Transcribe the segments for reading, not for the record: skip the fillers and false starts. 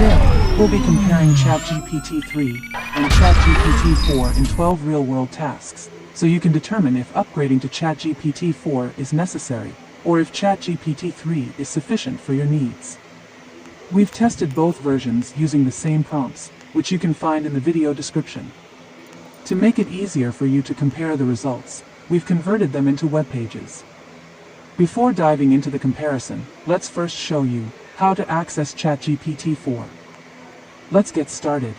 Today, we'll be comparing ChatGPT-3 and ChatGPT-4 in 12 real-world tasks, so you can determine if upgrading to ChatGPT-4 is necessary, or if ChatGPT-3 is sufficient for your needs. We've tested both versions using the same prompts, which you can find in the video description. To make it easier for you to compare the results, we've converted them into web pages. Before diving into the comparison, let's first show you how to access ChatGPT-4. Let's get started.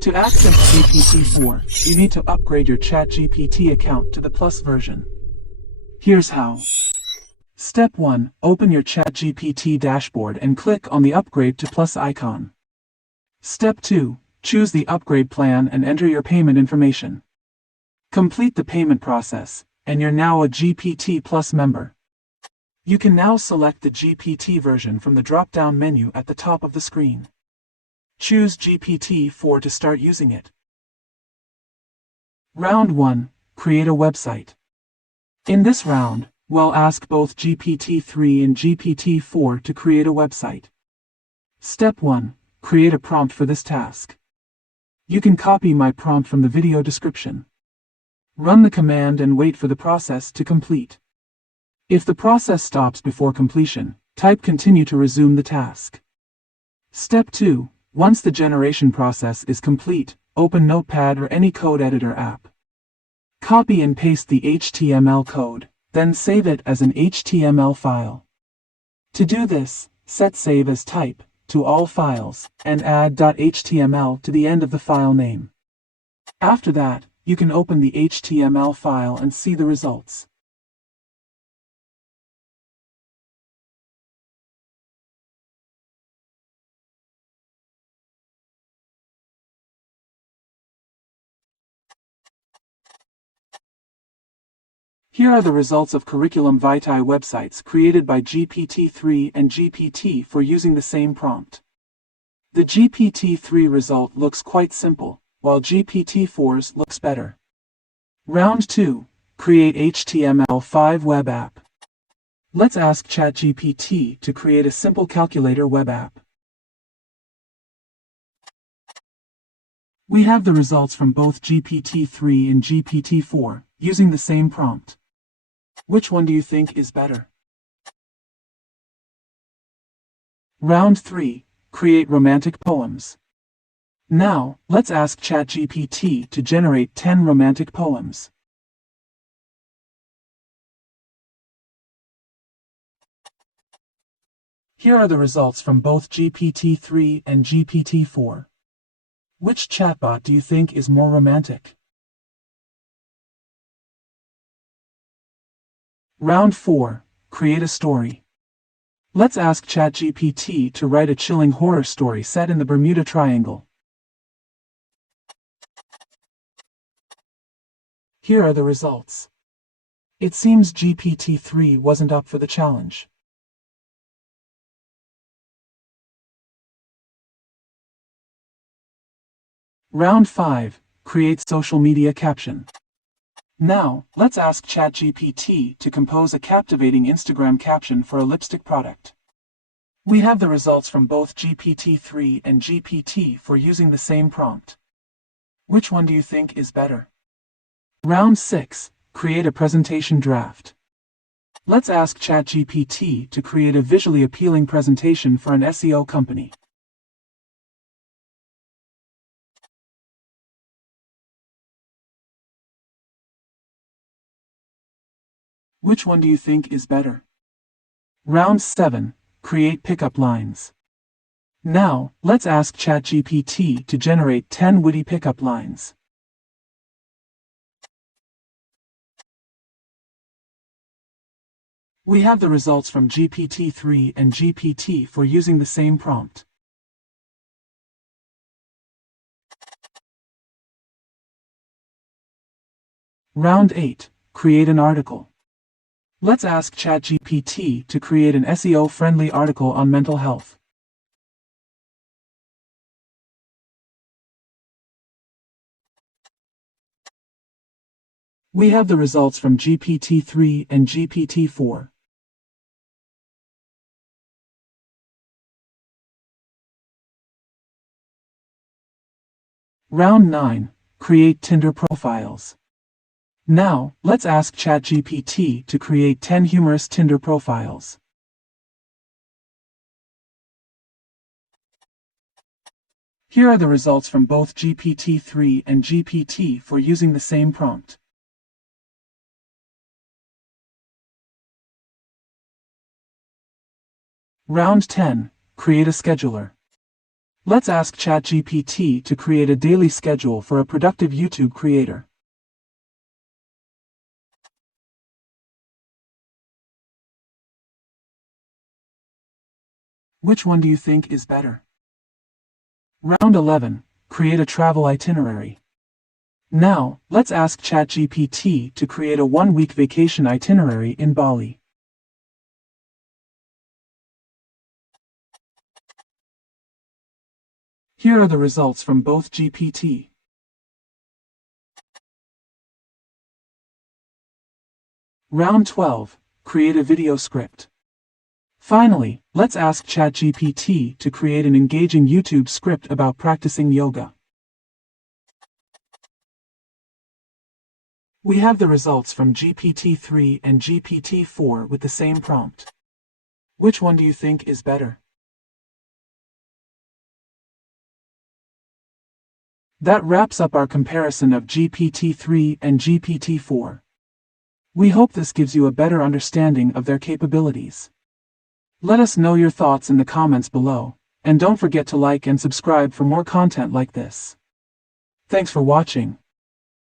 To access GPT-4, you need to upgrade your ChatGPT account to the Plus version. Here's how. Step 1. Open your ChatGPT dashboard and click on the Upgrade to Plus icon. Step 2. Choose the upgrade plan and enter your payment information. Complete the payment process, and you're now a GPT Plus member. You can now select the GPT version from the drop-down menu at the top of the screen. Choose GPT-4 to start using it. Round 1. Create a website. In this round, we'll ask both GPT-3 and GPT-4 to create a website. Step 1. Create a prompt for this task. You can copy my prompt from the video description. Run the command and wait for the process to complete. If the process stops before completion, type Continue to resume the task. Step 2. Once the generation process is complete, open Notepad or any code editor app. Copy and paste the HTML code, then save it as an HTML file. To do this, set Save as Type to all files, and add .html to the end of the file name. After that, you can open the HTML file and see the results. Here are the results of Curriculum Vitae websites created by GPT-3 and GPT-4 using the same prompt. The GPT-3 result looks quite simple, while GPT-4's looks better. Round 2. Create HTML5 web app. Let's ask ChatGPT to create a simple calculator web app. We have the results from both GPT-3 and GPT-4, using the same prompt. Which one do you think is better? Round 3. Create romantic poems. Now, let's ask ChatGPT to generate 10 romantic poems. Here are the results from both GPT-3 and GPT-4. Which chatbot do you think is more romantic? Round 4. Create a story. Let's ask ChatGPT to write a chilling horror story set in the Bermuda Triangle. Here are the results. It seems GPT-3 wasn't up for the challenge. Round 5. Create social media caption. Now, let's ask ChatGPT to compose a captivating Instagram caption for a lipstick product. We have the results from both GPT-3 and GPT-4 using the same prompt. Which one do you think is better? Round 6. Create a presentation draft. Let's ask ChatGPT to create a visually appealing presentation for an SEO company. Which one do you think is better? Round 7. Create pickup lines. Now, let's ask ChatGPT to generate 10 witty pickup lines. We have the results from GPT-3 and GPT-4 using the same prompt. Round 8. Create an article. Let's ask ChatGPT to create an SEO-friendly article on mental health. We have the results from GPT-3 and GPT-4. Round 9. Create Tinder profiles. Now, let's ask ChatGPT to create 10 humorous Tinder profiles. Here are the results from both GPT-3 and GPT-4 using the same prompt. Round 10. Create a scheduler. Let's ask ChatGPT to create a daily schedule for a productive YouTube creator. Which one do you think is better? Round 11. Create a travel itinerary. Now, let's ask ChatGPT to create a one-week vacation itinerary in Bali. Here are the results from both GPT. Round 12. Create a video script. Finally, let's ask ChatGPT to create an engaging YouTube script about practicing yoga. We have the results from GPT-3 and GPT-4 with the same prompt. Which one do you think is better? That wraps up our comparison of GPT-3 and GPT-4. We hope this gives you a better understanding of their capabilities. Let us know your thoughts in the comments below, and don't forget to like and subscribe for more content like this. Thanks for watching.